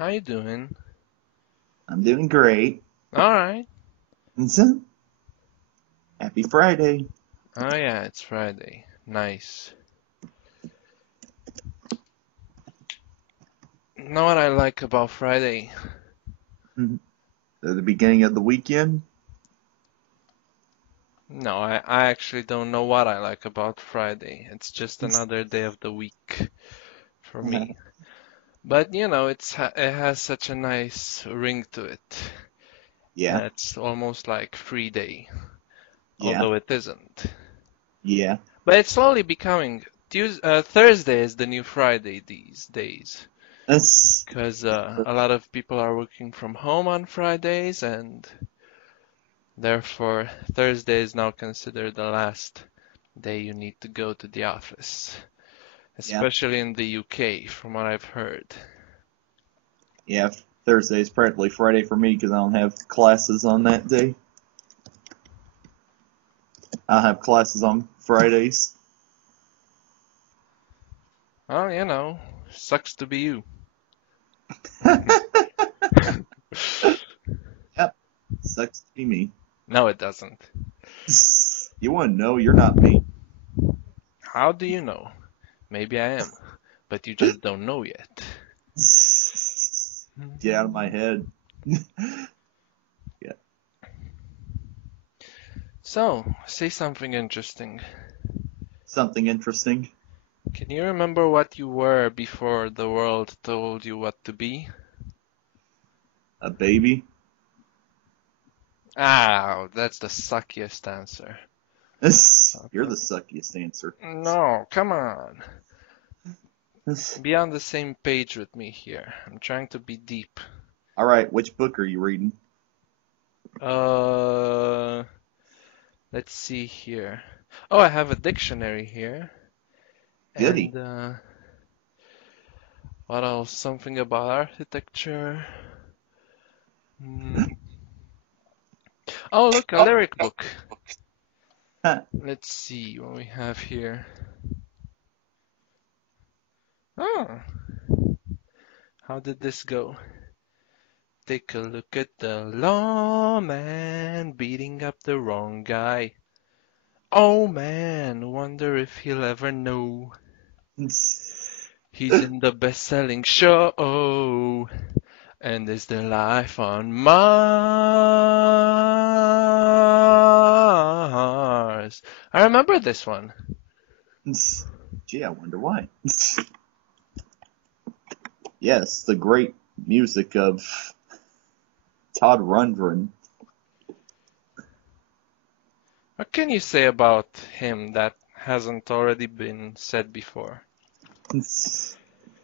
How you doing? I'm doing great. All right. And so, happy Friday. Oh yeah, it's Friday. Nice. Know what I like about Friday? At the beginning of the weekend. No, I actually don't know what I like about Friday. It's just another day of the week for me. But it has such a nice ring to it. Yeah, It's almost like free day, yeah, although it isn't. yeah. But it's slowly becoming Thursday is the new Friday these days. That's Because a lot of people are working from home on Fridays, and therefore Thursday is now considered the last day you need to go to the office, yeah, especially in the UK, from what I've heard. yeah. Thursday is practically Friday for me because I don't have classes on that day. I have classes on Fridays. Well, sucks to be you. Yep, sucks to be me. No, it doesn't. You want to know? You're not me. How do you know? Maybe I am, but you just don't know yet. Get out of my head. Yeah, So, say something interesting. something interesting. Can you remember what you were before the world told you what to be? A baby. Ah, that's the suckiest answer. You're the suckiest answer. No, come on. Be on the same page with me here. I'm trying to be deep. All right, which book are you reading? Uh, let's see here. Oh, I have a dictionary here. Goody. And what else? Something about architecture. Hmm. Oh, look, a lyric book. Let's see what we have here. Oh, how did this go? Take a look at the lawman beating up the wrong guy. Oh man, wonder if he'll ever know. He's in the best-selling show. And is there life on Mars? I remember this one. Gee, I wonder why. Yes, the great music of Todd Rundgren. What can you say about him that hasn't already been said before?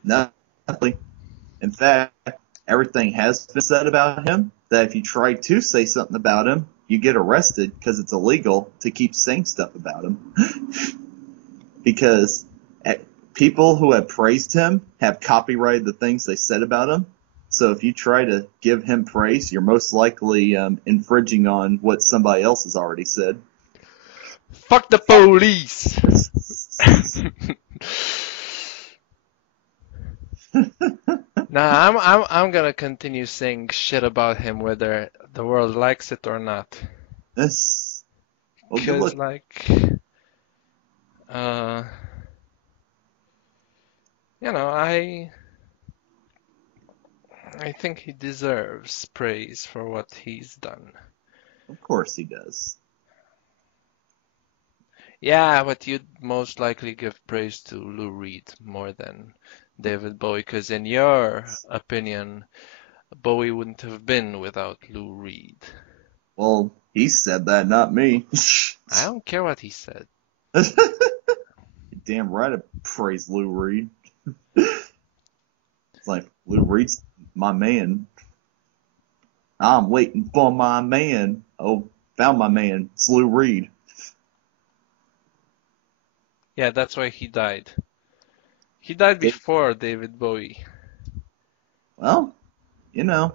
Nothing. In fact, everything has been said about him. That if you try to say something about him, you get arrested because it's illegal to keep saying stuff about him. Because people who have praised him have copyrighted the things they said about him. So if you try to give him praise, you're most likely infringing on what somebody else has already said. Fuck the police! Nah, I'm gonna continue saying shit about him whether the world likes it or not. This, well, good 'Cause luck. uh, you know, I think he deserves praise for what he's done. Of course he does. Yeah, but you'd most likely give praise to Lou Reed more than David Bowie, because in your opinion, Bowie wouldn't have been without Lou Reed. Well, he said that, not me. I don't care what he said. Damn right I praise Lou Reed. It's like, Lou Reed's my man. I'm waiting for my man. Oh, found my man. It's Lou Reed. Yeah, that's why he died. He died Okay. before David Bowie. Well, you know.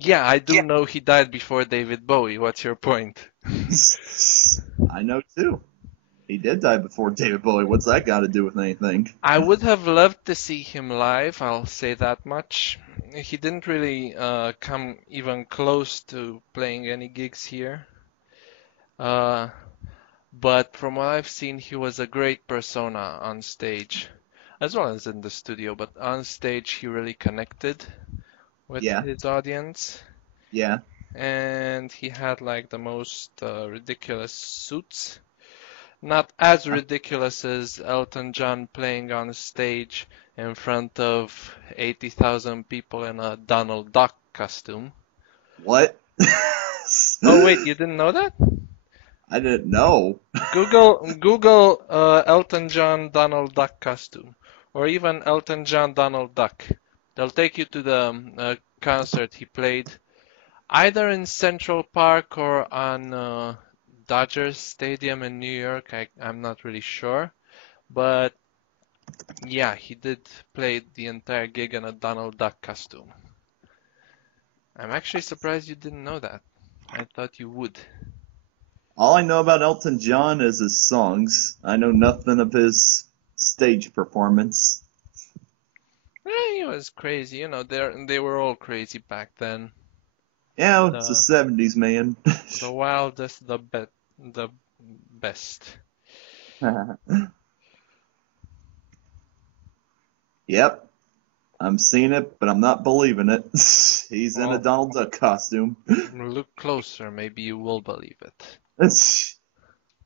Yeah, I do know he died before David Bowie. What's your point? I know too. He did die before David Bowie. What's that got to do with anything? I would have loved to see him live, I'll say that much. He didn't really come even close to playing any gigs here. Uh, but from what I've seen, he was a great persona on stage, as well as in the studio. But on stage, he really connected with Yeah, his audience, yeah. and he had like the most ridiculous suits. Not as ridiculous as Elton John playing on stage in front of 80,000 people in a Donald Duck costume. What? Oh wait, you didn't know that? I didn't know. Google Elton John Donald Duck costume, or even Elton John Donald Duck. They'll take you to the concert he played, either in Central Park or on Dodgers Stadium in New York. I'm not really sure, but yeah, he did play the entire gig in a Donald Duck costume. I'm actually surprised you didn't know that. I thought you would. All I know about Elton John is his songs. I know nothing of his stage performance. He was crazy, they were all crazy back then. Yeah, it's the The 70s, man. the wildest, the best. Yep, I'm seeing it, but I'm not believing it. He's in a Well, Donald Duck costume. look closer, maybe you will believe it.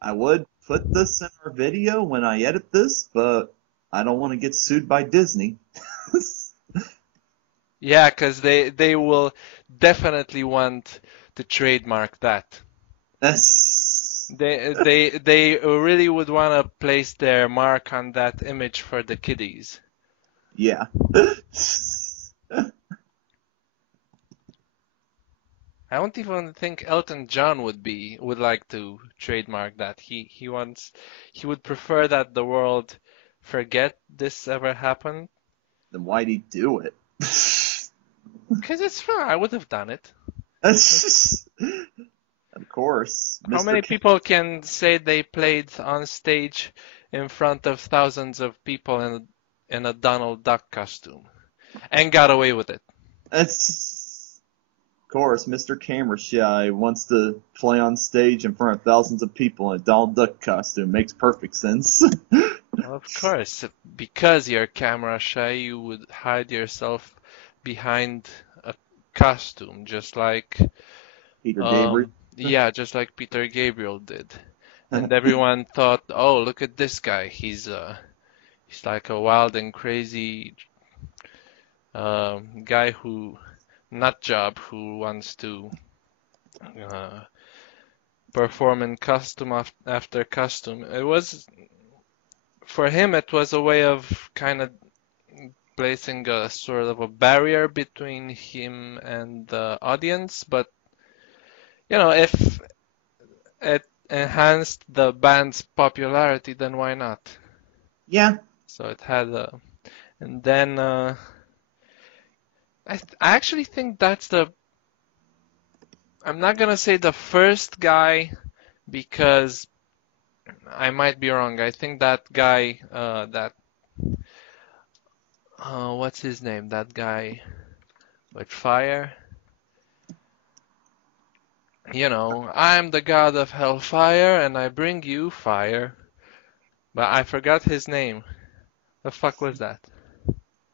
I would put this in our video when I edit this, but I don't want to get sued by Disney. Yeah, 'cause they will definitely want to trademark that. That's They really would want to place their mark on that image for the kiddies. yeah. I don't even think Elton John would like to trademark that. He would prefer that the world forget this ever happened. Then why'd he do it? 'Cause it's fun. I would have done it. That's of course, How Mr. many people can say they played on stage in front of thousands of people in a Donald Duck costume and got away with it? That's of course, Mr. Camera Shy wants to play on stage in front of thousands of people in a Donald Duck costume. Makes perfect sense. Of course, because you're camera shy, you would hide yourself behind a costume, just like Peter Gabriel. just like Peter Gabriel did. And everyone thought, "Oh, look at this guy. He's like a wild and crazy guy nut job who wants to uh, perform in costume after costume." For him, it was a way of kind of placing a sort of a barrier between him and the audience, but if it enhanced the band's popularity, then why not? Yeah, So it had and then I actually think I'm not gonna say the first guy because I might be wrong. I think that guy, what's his name? That guy with fire. I'm the god of hellfire and I bring you fire. But I forgot his name. The fuck was that?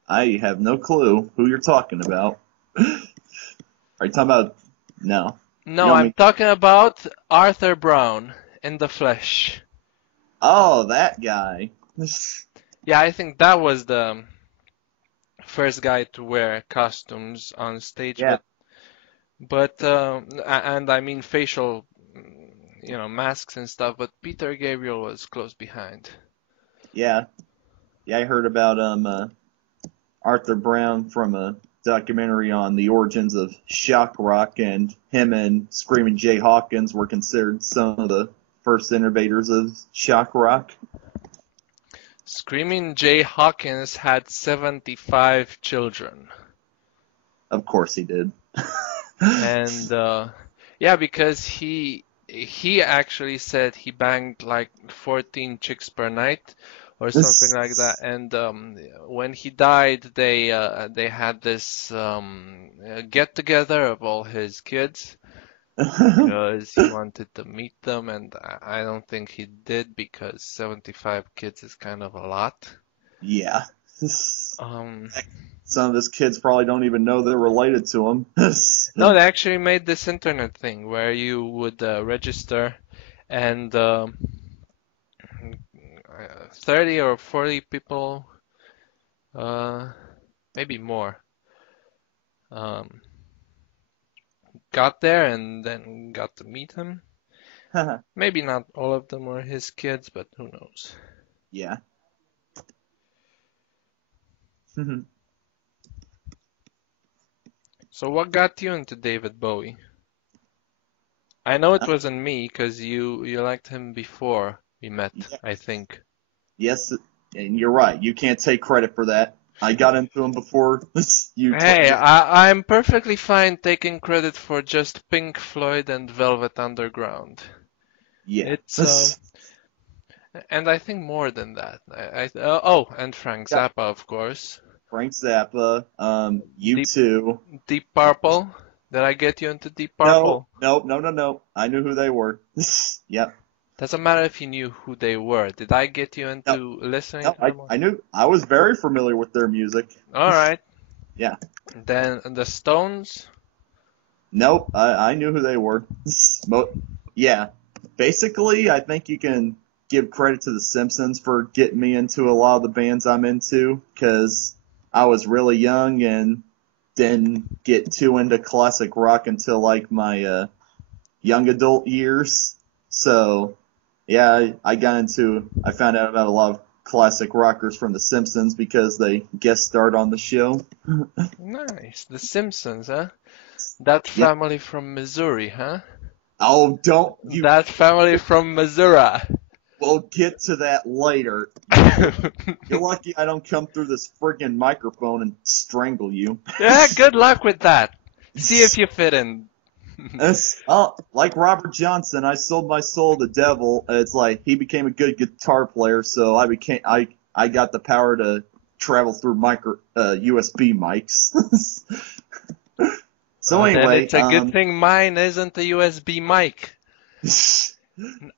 I have no clue who you're talking about. Are you talking about? No. You No, want I'm me? talking about Arthur Brown in the flesh. Oh, that guy. Yeah, I think that was the first guy to wear costumes on stage, Yeah, and I mean facial, masks and stuff, but Peter Gabriel was close behind. yeah, yeah. I heard about Arthur Brown from a documentary on the origins of shock rock, and him and Screaming Jay Hawkins were considered some of the first innovators of shock rock. Screaming Jay Hawkins had 75 children. Of course he did. And yeah, because he he actually said he banged like 14 chicks per night or something like that. This- And when he died, they had this get together of all his kids because he wanted to meet them, and I don't think he did because 75 kids is kind of a lot. yeah. Um, Some of his kids probably don't even know they're related to him. no, they actually made this internet thing where you would register and 30 or 40 people, uh, maybe more, um, got there and then got to meet him. Maybe not all of them were his kids, but who knows. Yeah. So what got you into David Bowie? I know it wasn't me because you liked him before we met, Yeah. I think. Yes, and you're right. You can't take credit for that. I got into him before Hey, just I'm perfectly fine taking credit for just Pink Floyd and Velvet Underground. yeah. It's and I think more than that. Oh, and Frank Yeah. Zappa, of course. Frank Zappa, you Deep too. Deep Purple. Did I get you into Deep No, Purple? no, no, no, no. I knew who they were. Yep. Doesn't matter if you knew who they were. Did I get you No, into listening no. to them? I knew. I was very familiar with their music. All right. Yeah. Then the Stones. Nope. I knew who they were. Yeah. Basically, I think you can give credit to The Simpsons for getting me into a lot of the bands I'm into because I was really young and didn't get too into classic rock until like my young adult years. So, yeah, I found out about a lot of classic rockers from The Simpsons because they guest starred on the show. Nice. The Simpsons, huh? That Yep. family from Missouri, huh? Oh, don't you. That family from Missouri. We'll get to that later. You're lucky I don't come through this friggin' microphone and strangle you. Yeah, good luck with that. See if you fit in. Like Robert Johnson, I sold my soul to the devil. It's like he became a good guitar player, so I got the power to travel through USB mics. So Then anyway, it's a good thing mine isn't a USB mic.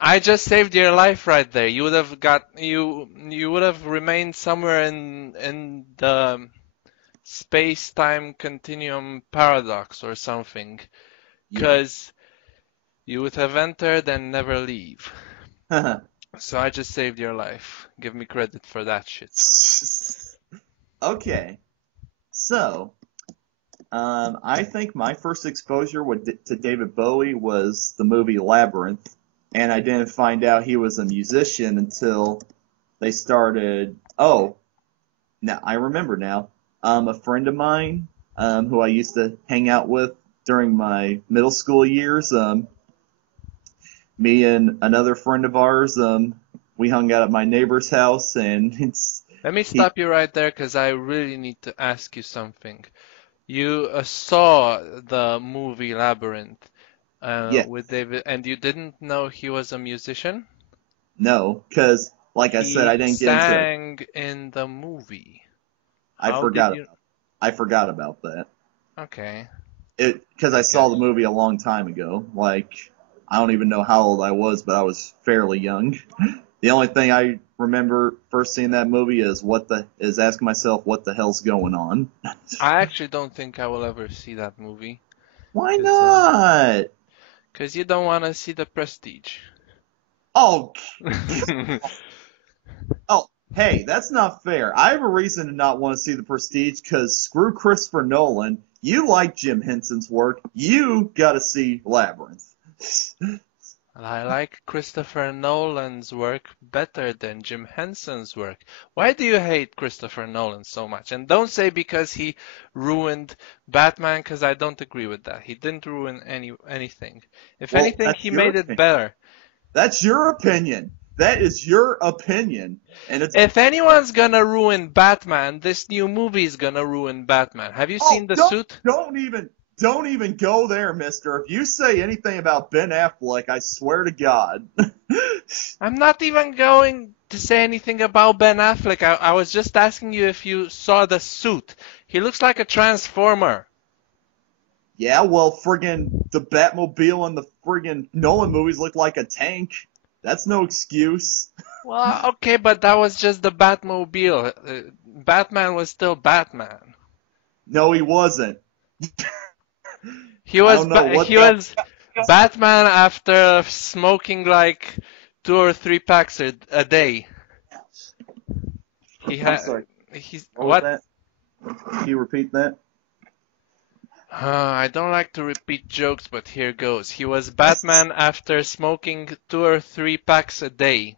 I just saved your life right there. You would have you would have remained somewhere in the space-time continuum paradox or something, yeah. because you would have entered and never leave. So I just saved your life. Give me credit for that shit. Okay, so I think my first exposure to David Bowie was the movie Labyrinth, and I didn't find out he was a musician until they started. Oh, now I remember now. A friend of mine, who I used to hang out with during my middle school years, me and another friend of ours, we hung out at my neighbor's house, and Let me he, stop you right there because I really need to ask you something. You saw the movie Labyrinth yeah, with David, and you didn't know he was a musician? no, because like I said, He I didn't get into it. sang in the movie. I How did forgot you? I forgot about that. Okay, Because I I saw guess. the movie a long time ago. Like, I don't even know how old I was, but I was fairly young. The only thing I remember first seeing that movie is asking myself what the hell's going on. I actually don't think I will ever see that movie Why because not? you don't want to see the Prestige. Oh, oh, hey, that's not fair. I have a reason to not want to see The Prestige because screw Christopher Nolan. You like Jim Henson's work. You got to see Labyrinth. I like Christopher Nolan's work better than Jim Henson's work. Why do you hate Christopher Nolan so much? And don't say because he ruined Batman, because I don't agree with that. He didn't ruin anything. If Well, anything, that's he your made it opinion. better. That's your opinion. That is your opinion, and it's If anyone's gonna ruin Batman, this new movie is gonna ruin Batman. Have you oh, seen the suit? Don't even go there, mister. If you say anything about Ben Affleck, I swear to God. I'm not even going to say anything about Ben Affleck. I was just asking you if you saw the suit. He looks like a transformer. Yeah, well, friggin' the Batmobile in the friggin' Nolan movies look like a tank. That's no excuse. Well, okay, but that was just the Batmobile. Batman was still Batman. No, he wasn't. He I was don't know what he that. was Batman after smoking like 2 or 3 packs a day. He I'm had sorry. he's What was what? that? Can you repeat that? I don't like to repeat jokes, but here goes. He was Batman after smoking 2 or 3 packs a day.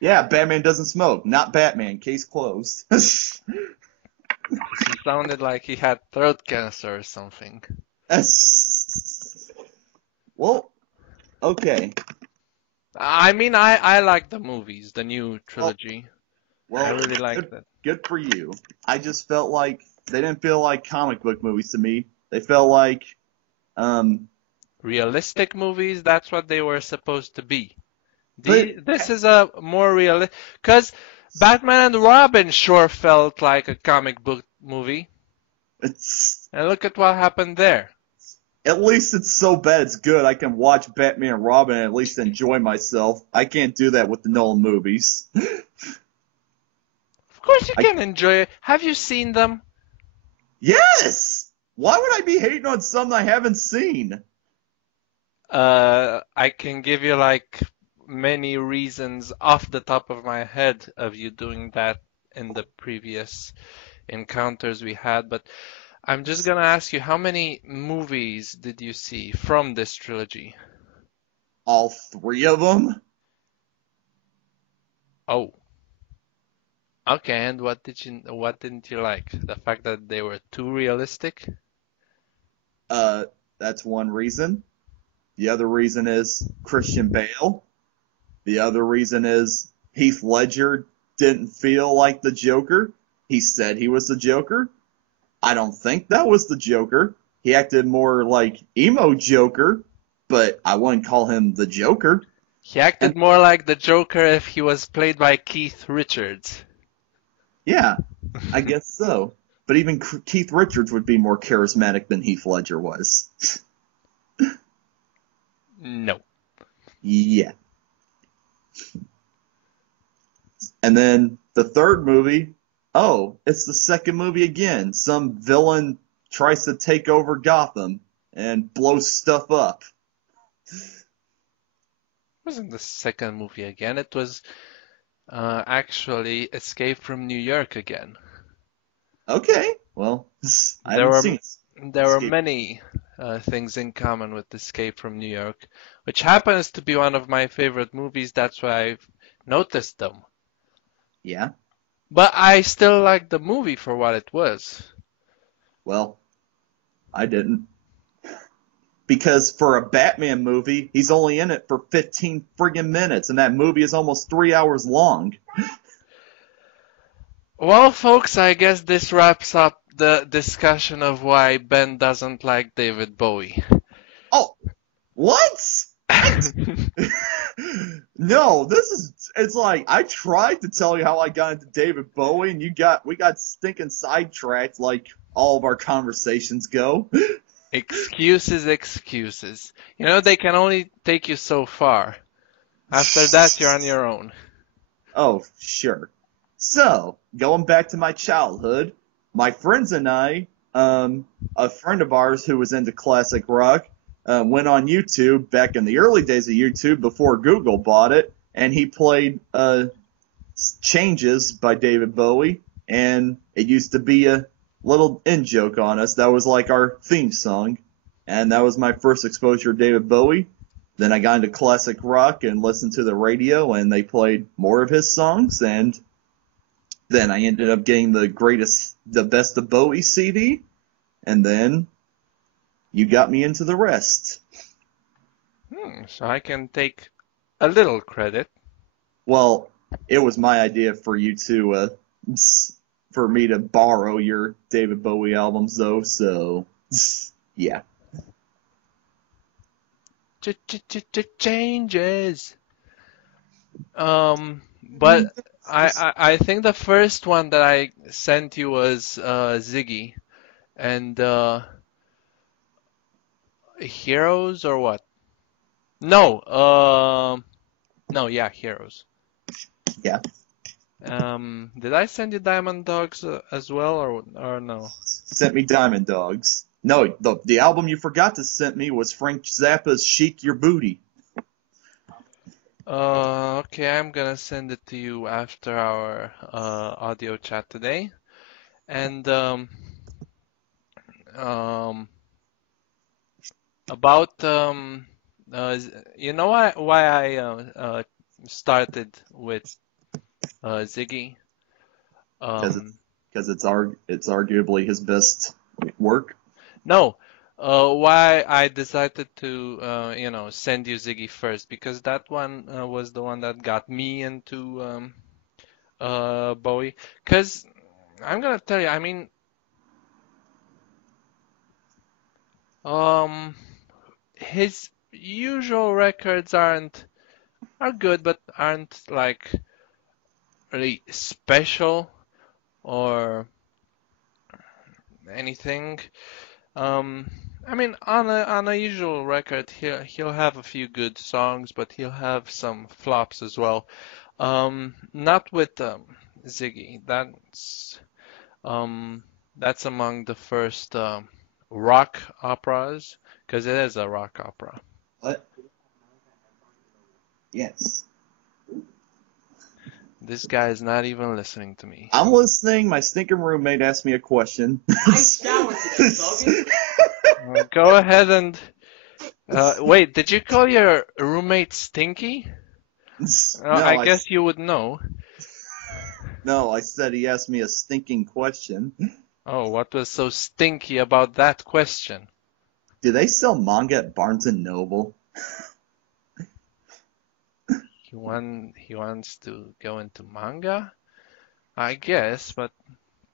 Yeah, Batman doesn't smoke. Not Batman. Case closed. He sounded like he had throat cancer or something. Well, okay. I mean, I like the movies, the new Well, trilogy. I well, really like good, that. good for you. I just felt like they didn't feel like comic book movies to me. They felt like, um, Realistic movies, that's what they were supposed to be. but This is a more realistic, because Batman and Robin sure felt like a comic book movie. it's And look at what happened there. at least it's so bad it's good. I can watch Batman and Robin and at least enjoy myself. I can't do that with the Nolan movies. Of course you I can enjoy it. Have you seen them? Yes! Why would I be hating on something I haven't seen? I can give you like many reasons off the top of my head of you doing that in the previous encounters we had, but I'm just gonna ask you, how many movies did you see from this trilogy? All three of them? Oh, okay, and what didn't you like? The fact that they were too realistic? Uh, that's one reason. The other reason is Christian Bale. The other reason is Heath Ledger didn't feel like the Joker. He said he was the Joker. I don't think that was the Joker. He acted more like emo Joker, but I wouldn't call him the Joker. He And acted more like the Joker if he was played by Keith Richards. yeah, I guess so. But even Keith Richards would be more charismatic than Heath Ledger was. No. Yeah. And then the third movie, oh, it's the second movie again. Some villain tries to take over Gotham and blows stuff up. It wasn't the second movie again. It was actually Escape from New York again. Okay, well, I There haven't were seen there were Escape. many things in common with Escape from New York, which happens to be one of my favorite movies. That's why I've noticed them. Yeah, But I still like the movie for what it was. well, I didn't. Because for a Batman movie, he's only in it for 15 friggin' minutes, and that movie is almost 3 hours long. Well, folks, I guess this wraps up the discussion of why Ben doesn't like David Bowie. Oh, what? What? No, it's like, I tried to tell you how I got into David Bowie, and we got stinking sidetracked like all of our conversations go. Excuses, excuses. You know, they can only take you so far. After that, you're on your own. Oh, sure. So, going back to my childhood, my friends and I, a friend of ours who was into classic rock, went on YouTube back in the early days of YouTube before Google bought it, and he played Changes by David Bowie, and it used to be a little in joke on us. That was like our theme song, and that was my first exposure to David Bowie. Then I got into classic rock and listened to the radio, and they played more of his songs, and then I ended up getting the best of Bowie CD, and then you got me into the rest. So I can take a little credit. Well, it was my idea for you to, for me to borrow your David Bowie albums, though, so. Yeah. Changes. But I think the first one that I sent you was Ziggy and Heroes or what? No, no, yeah, Heroes. Yeah. Did I send you Diamond Dogs as well or no? Sent me Diamond Dogs. No, the album you forgot to send me was Frank Zappa's Chic Your Booty. Okay, I'm gonna send it to you after our audio chat today. And um, about you know why I started with Ziggy? Because it's Um, it's arguably his best work. no, why I decided to send you Ziggy first because that one was the one that got me into Bowie. Because I'm gonna tell you, I mean, um, his usual records are good, but aren't like really special or anything. Um, I mean, on a usual record, he'll have a few good songs, but he'll have some flops as well. Not with Ziggy. Um, that's among the first rock operas, because it is a rock opera. What? Yes. This guy is not even listening to me. I'm listening. My stinking roommate asked me a question. I showered today, Logan. Go ahead and wait. Did you call your roommate Stinky? I No, guess you would know. no, I said he asked me a stinking question. Oh, what was so stinky about that question? Do they sell manga at Barnes and Noble? He wants to go into manga, I guess, but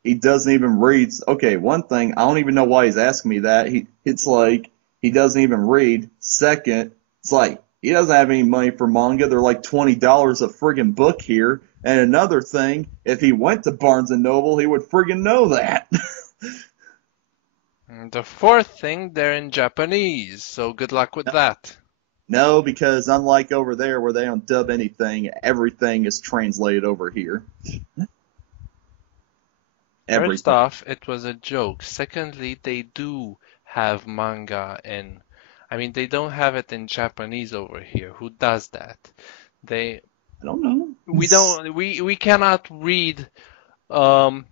He doesn't even read. Okay, one thing, I don't even know why he's asking me that. It's like he doesn't even read. Second, it's like he doesn't have any money for manga. They're like $20 a friggin' book here. And another thing, if he went to Barnes and Noble, he would friggin' know that. the fourth thing, they're in Japanese, so good luck with that. No, because unlike over there where they don't dub anything, everything is translated over here. First Everything. off, it was a joke. Secondly, they do have manga in, I mean, they don't have it in Japanese over here. Who does that? They, I don't know. we cannot read, um,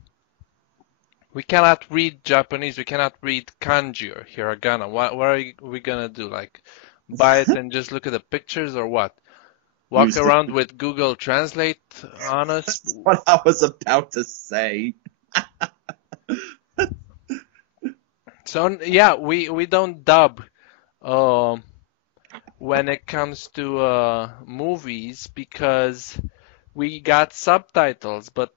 we cannot read Japanese. We cannot read kanji or hiragana. What are we gonna do? Like, buy it and just look at the pictures or what? Walk Use the, around with Google Translate on us? that's what I was about to say. So yeah, we don't dub um when it comes to movies because we got subtitles, but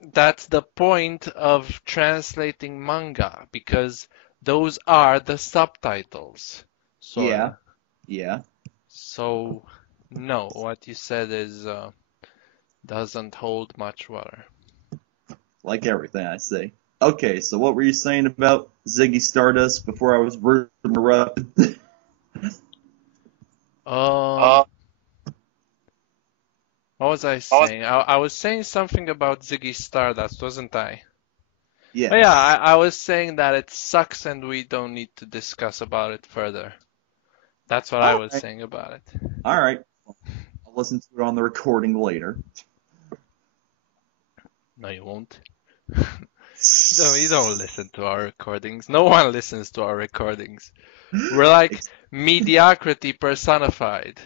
that's the point of translating manga because those are the subtitles, Yeah, sorta. yeah. So no, what you said is doesn't hold much water. Like everything I say. Okay, so what were you saying about Ziggy Stardust before I was interrupted? Um, what was I saying? I was saying something about Ziggy Stardust, wasn't I? Oh yeah, Yes. I was saying that it sucks and we don't need to discuss about it further. That's what I All was right. saying about it. All right. I'll listen to it on the recording later. No, you won't. No, you don't listen to our recordings. No one listens to our recordings. We're like mediocrity personified.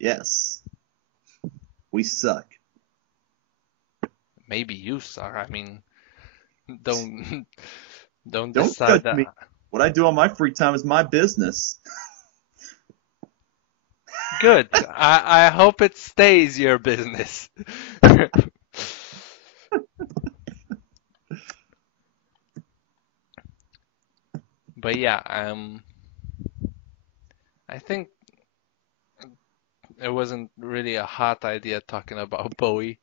Yes. We suck. Maybe you suck. I mean, don't don't Don't decide judge that. me. What I do on my free time is my business. Good. I hope it stays your business. But yeah, I think it wasn't really a hot idea talking about Bowie.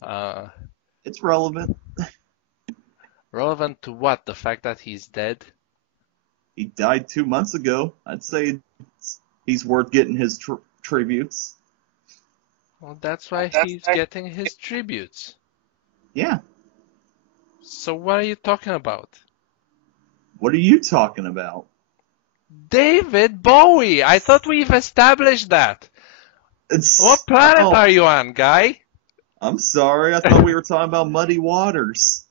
Uh, It's relevant. Relevant to what? The fact that he's dead? He died 2 months ago. I'd say he's worth getting his tributes. Well, that's why he's getting his tributes. Yeah. So what are you talking about? What are you talking about? David Bowie! I thought we've established that. What planet are you on, guy? I'm sorry. I thought we were talking about Muddy Waters.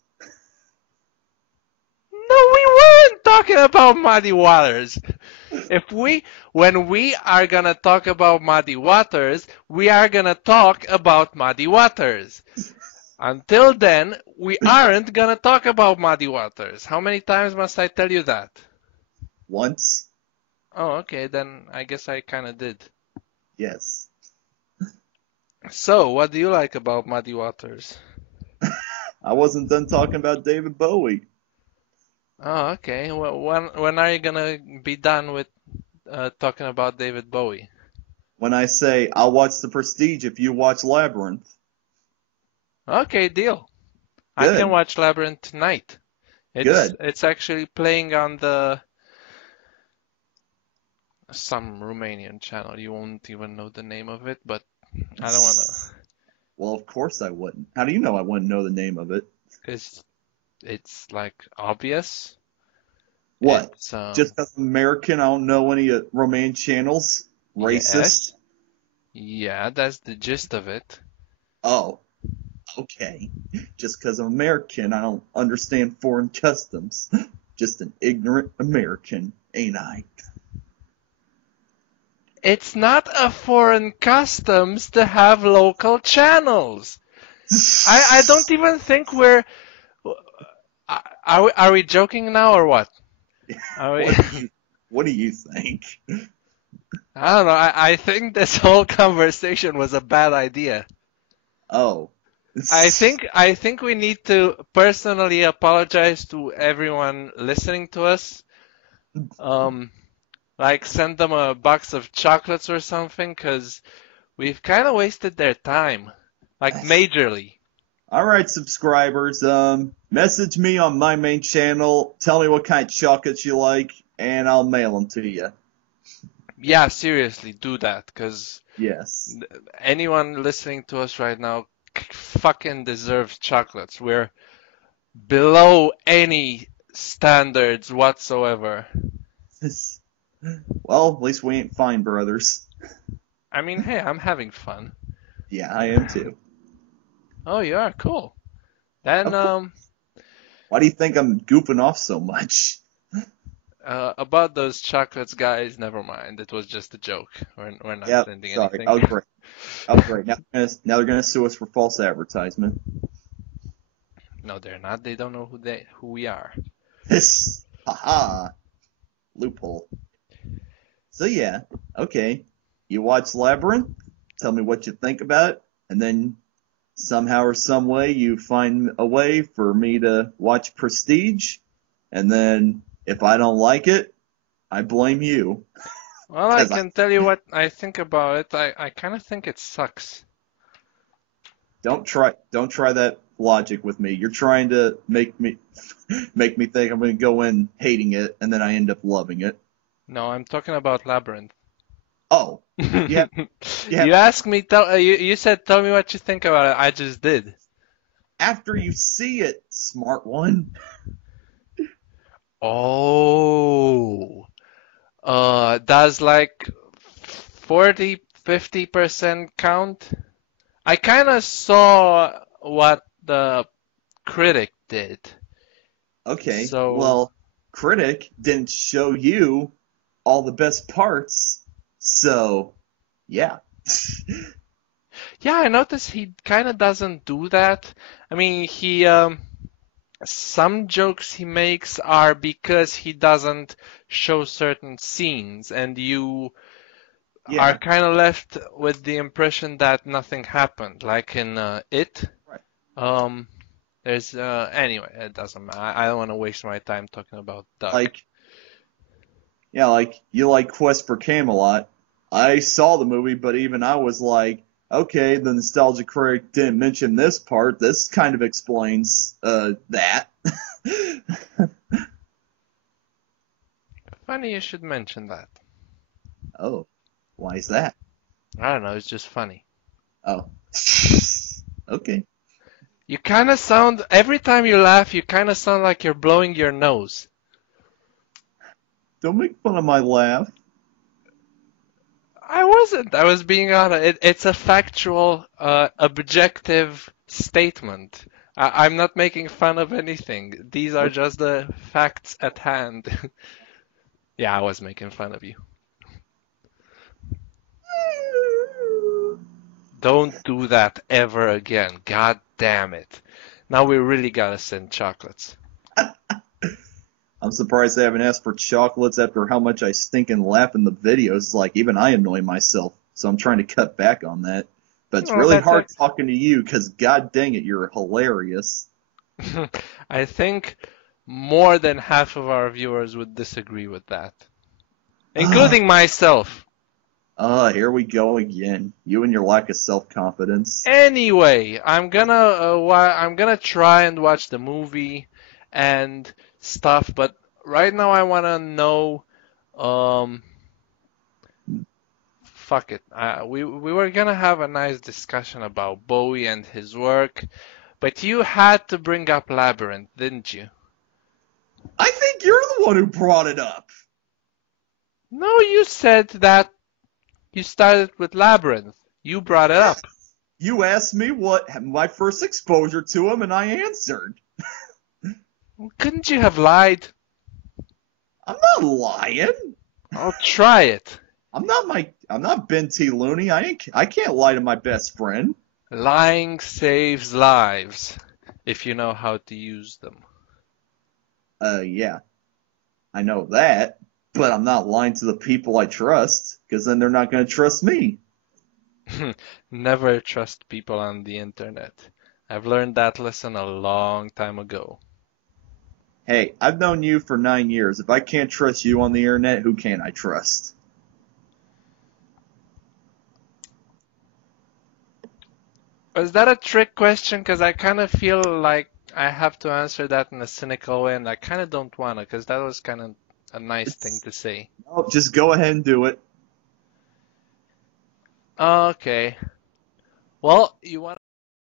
No, we weren't talking about Muddy Waters. When we are gonna talk about Muddy Waters, we are gonna talk about Muddy Waters. Until then, we aren't gonna talk about Muddy Waters. How many times must I tell you that? Once. Oh, okay, then I guess I kinda did. Yes. So, what do you like about Muddy Waters? I wasn't done talking about David Bowie. Oh, okay. Well, when are you gonna be done with talking about David Bowie? When I say I'll watch The Prestige if you watch Labyrinth. Okay, deal. I Good. can watch Labyrinth tonight. Good. It's actually playing on some Romanian channel. You won't even know the name of it, but I don't wanna. Well, of course I wouldn't. How do you know I wouldn't know the name of it? It's like obvious. What? It's, Just because I'm American, I don't know any Romanian channels? Racist? Yeah, that's the gist of it. Oh, okay. Just because I'm American, I don't understand foreign customs. Just an ignorant American, ain't I? It's not a foreign customs to have local channels. I don't even think we're. Are we joking now or what? What do you think? I don't know. I think this whole conversation was a bad idea. Oh. I think we need to personally apologize to everyone listening to us. Like send them a box of chocolates or something, 'cause we've kind of wasted their time, like majorly. All right, subscribers. Message me on my main channel. Tell me what kind of chocolates you like, and I'll mail them to you. Yeah, seriously, do that, 'cause Yes. anyone listening to us right now fucking deserves chocolates. We're below any standards whatsoever. Well, at least we ain't fine brothers. I mean, hey, I'm having fun. Yeah, I am too. Oh, you are? Cool. Then, Why do you think I'm goofing off so much? about those chocolates, guys, never mind. It was just a joke. We're not Yep, sending sorry. anything. Oh, great. Oh, great. Now they're gonna sue us for false advertisement. No, they're not. They don't know who we are. This, haha, loophole. So yeah, okay. You watch Labyrinth. Tell me what you think about it, and then somehow or some way you find a way for me to watch Prestige, and then if I don't like it, I blame you. Well, I can tell you what I think about it. I kind of think it sucks. Don't try that logic with me. You're trying to make me think I'm going to go in hating it, and then I end up loving it. No, I'm talking about Labyrinth. Oh, yeah. You asked me. You said tell me what you think about it. I just did. After you see it, smart one. Oh, does like 40-50% count? I kind of saw what the critic did. Okay, So, well, critic didn't show you all the best parts, so yeah. yeah, I noticed he kind of doesn't do that. I mean, some jokes he makes are because he doesn't show certain scenes, and you Yeah. are kind of left with the impression that nothing happened, like in It. Right. There's anyway, it doesn't matter. I don't want to waste my time talking about Duck. Like Yeah, like you like Quest for Camelot. I saw the movie, but even I was like, okay, the nostalgia critic didn't mention this part. This kind of explains that. Funny you should mention that. Oh, why is that? I don't know, it's just funny. Oh, okay. You kind of sound, every time you laugh, you kind of sound like you're blowing your nose. Don't make fun of my laugh. I wasn't. I was being honest. It's a factual, objective statement. I'm not making fun of anything. These are just the facts at hand. Yeah, I was making fun of you. Don't do that ever again. God damn it. Now we really gotta send chocolates. I'm surprised they haven't asked for chocolates after how much I stink and laugh in the videos. Like, even I annoy myself, so I'm trying to cut back on that. But it's Oh, really that's hard talking to you because, god dang it, you're hilarious. I think more than half of our viewers would disagree with that, including myself. Here we go again. You and your lack of self-confidence. Anyway, I'm gonna try and watch the movie and stuff, but right now I wanna know, um, fuck it. We were gonna have a nice discussion about Bowie and his work, but you had to bring up Labyrinth, didn't you? I think you're the one who brought it up. No, you said that you started with Labyrinth. You brought it up. You asked me what my first exposure to him, and I answered. Couldn't you have lied? I'm not lying. I'll try it. I'm not Ben T. Looney. I can't lie to my best friend. Lying saves lives, if you know how to use them. Yeah, I know that, but I'm not lying to the people I trust, because then they're not going to trust me. Never trust people on the internet. I've learned that lesson a long time ago. Hey, I've known you for 9 years. If I can't trust you on the internet, who can I trust? Is that a trick question? Because I kind of feel like I have to answer that in a cynical way, and I kind of don't want to, because that was kind of a nice thing to say. Oh, just go ahead and do it. Okay. Well, you want